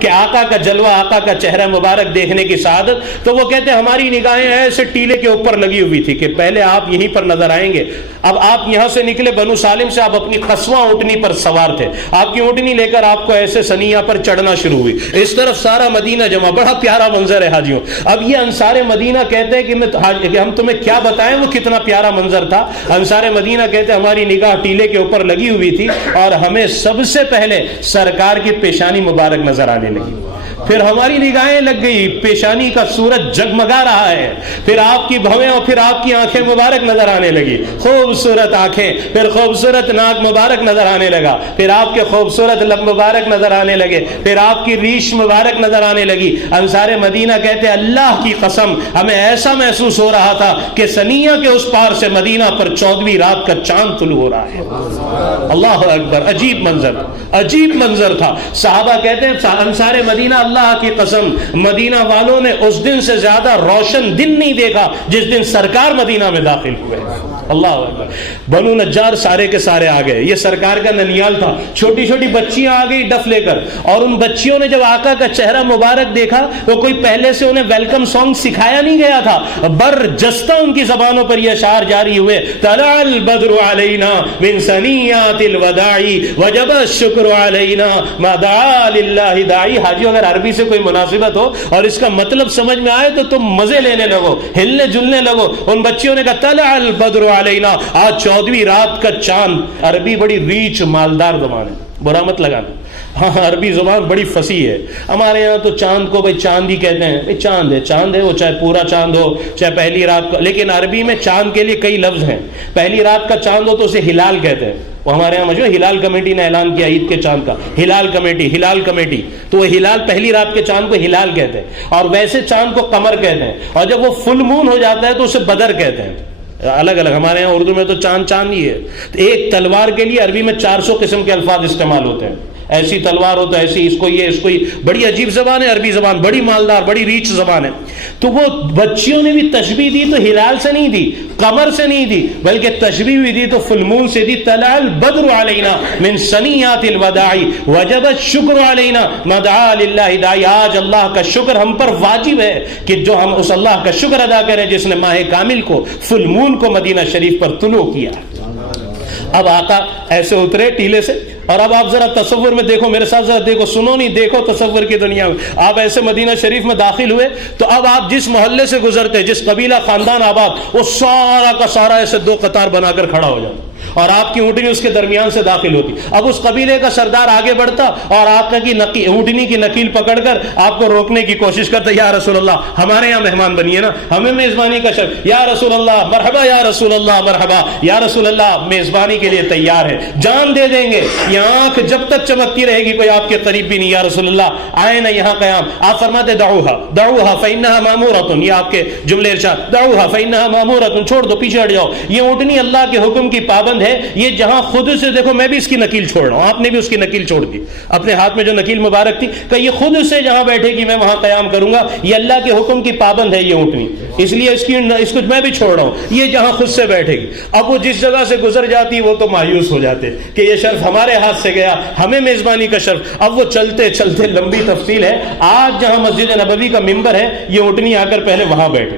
کہ آقا کا جلوہ، آقا کا چہرہ مبارک دیکھنے کی سعادت، تو وہ کہتے ہیں ہماری نگاہیں ایسے ٹیلے کے اوپر لگی ہوئی تھی کہ پہلے آپ یہیں پر نظر آئیں گے. اب آپ یہاں سے نکلے بنو سالم سے، آپ اپنی قصواں اونٹنی پر سوار تھے، آپ کی اونٹنی لے کر آپ کو ایسے سنیا پر چڑھنا شروع ہوئی، اس طرف سارا مدینہ جمع، بڑا پیارا منظر ہے حاجیوں. اب یہ انصار مدینہ کہتے ہیں کہ ہم تمہیں کیا بتائیں وہ کتنا پیارا منظر تھا. انصار مدینہ کہتے ہیں ہماری نگاہ ٹیلے کے اوپر لگی ہوئی تھی اور ہمیں سب سے پہلے سرکار کی پیشانی مبارک نظر آنے لگی، پھر ہماری نگاہیں لگ گئی، پیشانی کا سورج جگمگا رہا ہے، پھر آپ کی بھویں اور پھر آپ کی آنکھیں مبارک نظر آنے لگی، خوبصورت آنکھیں، پھر خوبصورت ناک مبارک نظر آنے لگا، پھر آپ کے خوبصورت لب مبارک نظر آنے لگے، پھر آپ کی ریش مبارک نظر آنے لگی. انصار مدینہ کہتے اللہ کی قسم ہمیں ایسا محسوس ہو رہا تھا کہ سنیا کے اس پار سے مدینہ پر 14ویں رات کا چاند طلوع ہو رہا ہے. اللہ اکبر، عجیب منظر، عجیب منظر تھا. صحابہ کہتے ہیں انصار مدینہ اللہ کی قسم مدینہ والوں نے اس دن سے زیادہ روشن دن نہیں دیکھا جس دن سرکار مدینہ میں داخل ہوئے. اللہ اکبر. بنو نجار سارے کے سارے آ گئے، یہ سرکار کا ننیال تھا، چھوٹی چھوٹی بچیاں آ گئی ڈف لے کر، اور ان بچیوں نے جب آقا کا چہرہ مبارک دیکھا وہ کوئی پہلے سے انہیں ویلکم سانگ سکھایا نہیں گیا تھا، برجستہ ان کی زبانوں پر یہ اشعار جاری ہوئے، طلع البدر علینا من ثنیات الوداع وجب الشکر علینا ما دعا للہ داعی. حاجی اگر عربی سے کوئی مناسبت ہو اور اس کا مطلب سمجھ میں آئے تو تم مزے لینے لگو، ہلنے جلنے لگو. ان بچیوں نے کہا طلع البدر علینا، آج 14ویں رات کا چاند. عربی بڑی ریچ مالدار زبان ہے، برا مت لگانا. ہاں عربی زبان بڑی فصیح ہے. ہمارے یہاں تو چاند کو بھائی چاند ہی کہتے ہیں، بھائی چاند ہے، چاند ہے، وہ چاہے پورا چاند ہو چاہے پہلی رات کا. لیکن عربی میں چاند کے لیے کئی لفظ ہیں. پہلی رات کا چاند ہو تو اسے ہلال کہتے ہیں. وہ ہمارے یہاں مجھے ہلال کمیٹی نے اعلان کیا عید کے چاند کا، ہلال کمیٹی، ہلال کمیٹی. تو وہ ہلال پہلی رات کے چاند کو ہلال کہتے ہیں، اور ویسے چاند کو قمر کہتے ہیں، اور جب وہ فل مون ہو جاتا ہے تو اسے بدر کہتے ہیں. الگ الگ. ہمارے یہاں اردو میں تو چاند چاند ہی ہے. ایک تلوار کے لیے عربی میں 400 قسم کے الفاظ استعمال ہوتے ہیں. ایسی تلوار ہوتا ہے، ایسی، اس کو یہ بڑی عجیب زبان ہے عربی زبان، بڑی مالدار، بڑی ریچ زبان ہے. تو وہ بچیوں نے بھی تشبیہ دی تو ہلال سے نہیں دی، قمر سے نہیں دی، بلکہ تشبیہ بھی دی تو فل مون سے دی. طلع البدر علینا من ثنیات الوداع وجب الشکر علینا ما دعا للہ داعی. آج اللہ کا شکر ہم پر واجب ہے کہ جو ہم اس اللہ کا شکر ادا کریں جس نے ماہ کامل کو، فل مون کو مدینہ شریف پر طلوع کیا. اب آقا ایسے اترے ٹیلے سے، اور اب آپ ذرا تصور میں دیکھو، میرے ساتھ ذرا دیکھو، سنو نہیں، دیکھو تصور کی دنیا میں. آپ ایسے مدینہ شریف میں داخل ہوئے تو اب آپ جس محلے سے گزرتے، جس قبیلہ خاندان آباد، وہ سارا کا سارا ایسے دو قطار بنا کر کھڑا ہو جاتا اور آپ کی اونٹنی اس کے درمیان سے داخل ہوتی. اب اس قبیلے کا سردار آگے بڑھتا اور آپ کی اونٹنی کی نکیل پکڑ کر آپ کو روکنے کی کوشش کرتا. یا رسول اللہ ہمارے یہاں مہمان بنیے نا، ہمیں میزبانی کا شرف. یا رسول اللہ مرحبا، یا رسول اللہ مرحبا، یا رسول اللہ میزبانی کے لیے تیار ہے، جان دے دیں گے. یہ آنکھ جب تک چمکتی رہے گی کوئی آپ کے قریب بھی نہیں. یا رسول اللہ آئے نا یہاں قیام. آپ فرماتے دعوها دعوها فإنها مامورة، یہ آپ کے جملے ارشاد، دعوها فإنها مامورة، چھوڑ دو، پیچھے ہٹ جاؤ. یہ اونٹنی اللہ کے حکم کی پابند ہے. یہ جہاں خود سے دیکھو، میں بھی اس کی نکیل چھوڑ رہا ہوں، آپ نے بھی اس کی نکیل چھوڑ دی. اپنے ہاتھ میں جو نکیل مبارک تھی کہ یہ خود سے جہاں بیٹھے گی میں وہاں قیام کروں گا. یہ اللہ کے حکم کی پابند ہے یہ اونٹنی، اس لیے اس کو میں بھی چھوڑ رہا ہوں. یہ جہاں خود سے بیٹھے گی. اب وہ جس جگہ سے گزر جاتی وہ تو مایوس ہو جاتے کہ یہ شرف ہمارے ہاتھ سے گیا، ہمیں میزبانی کا شرف. اب وہ چلتے چلتے، لمبی تفصیل ہے، آج جہاں مسجد نبوی کا ممبر ہے یہ اونٹنی آ کر پہلے وہاں بیٹھے.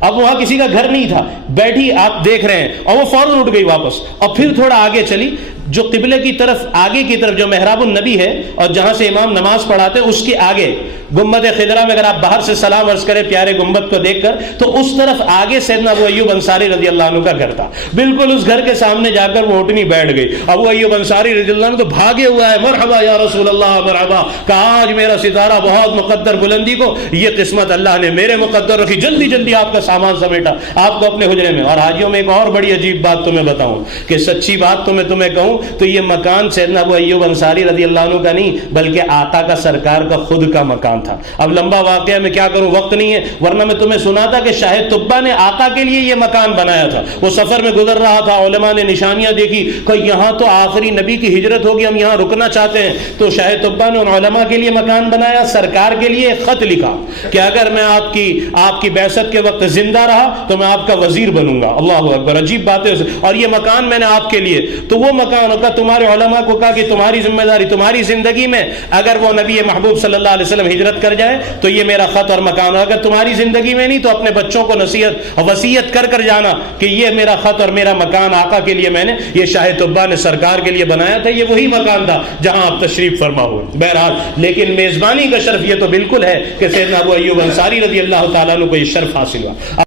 اب وہاں کسی کا گھر نہیں تھا، بیٹھی آپ دیکھ رہے ہیں، اور وہ فوراً اٹھ گئی واپس، اور پھر تھوڑا آگے چلی. جو قبلے کی طرف آگے کی طرف جو محراب النبی ہے اور جہاں سے امام نماز پڑھاتے ہیں اس کے آگے گنبد خضرا میں، اگر آپ باہر سے سلام عرض کریں پیارے گنبد کو دیکھ کر، تو اس طرف آگے سیدنا ابو ایوب انصاری رضی اللہ عنہ کا گھر تھا. بالکل اس گھر کے سامنے جا کر وہ اونٹنی بیٹھ گئی. ابو ایوب انصاری رضی اللہ عنہ تو بھاگے ہوا ہے، مرحبا یا رسول اللہ مرحبا، کہا آج میرا ستارہ بہت مقدر بلندی کو، یہ قسمت اللہ نے میرے مقدر رکھی، جلدی جلدی آپ کا سامان سمیٹا، آپ کو اپنے حجرے میں. اور حاجیوں میں ایک اور بڑی عجیب بات تمہیں بتاؤں کہ سچی بات تو میں تمہیں کہوں تو یہ مکان سیدنا ابو ایوب انصاری رضی اللہ عنہ کا نہیں بلکہ آقا کا سرکار کا خود کا مکان تھا. اب لمبا واقعہ میں کیا کروں، وقت نہیں ہے، ورنہ میں تمہیں سناتا کہ شاہ طبہ نے آقا کے لیے یہ مکان بنایا تھا. وہ سفر میں گزر رہا تھا، علماء نے نشانیاں دیکھی کہ یہاں تو آخری نبی کی ہجرت ہوگی، ہم یہاں رکنا چاہتے ہیں. تو شاہ طبہ نے ان علماء کے لیے مکان بنایا، سرکار کے لیے ایک خط لکھا کہ اگر میں آپ کی بعثت کے وقت زندہ رہا تو میں آپ کا وزیر بنوں گا. اللہ اکبر، عجیب بات ہے. اور یہ مکان میں نے آپ کے لیے، تو وہ مکان عنہ کا تمہارے علماء کو کہا کہ تمہاری ذمہ داری تمہاری زندگی میں اگر وہ نبی محبوب صلی اللہ علیہ وسلم ہجرت کر جائے تو یہ میرا خط اور مکان ہے، اگر تمہاری زندگی میں نہیں تو اپنے بچوں کو نصیحت وصیت کر کر جانا کہ یہ میرا خط اور میرا مکان آقا کے لیے میں نے، یہ شاہ طبا نے سرکار کے لیے بنایا تھا، یہ وہی مکان تھا جہاں آپ تشریف فرما ہو۔ بہرحال لیکن میزبانی کا شرف یہ تو بالکل ہے کہ سیدنا ابو ایوب انصاری رضی اللہ تعالیٰ عنہ کو یہ شرف حاصل ہوا۔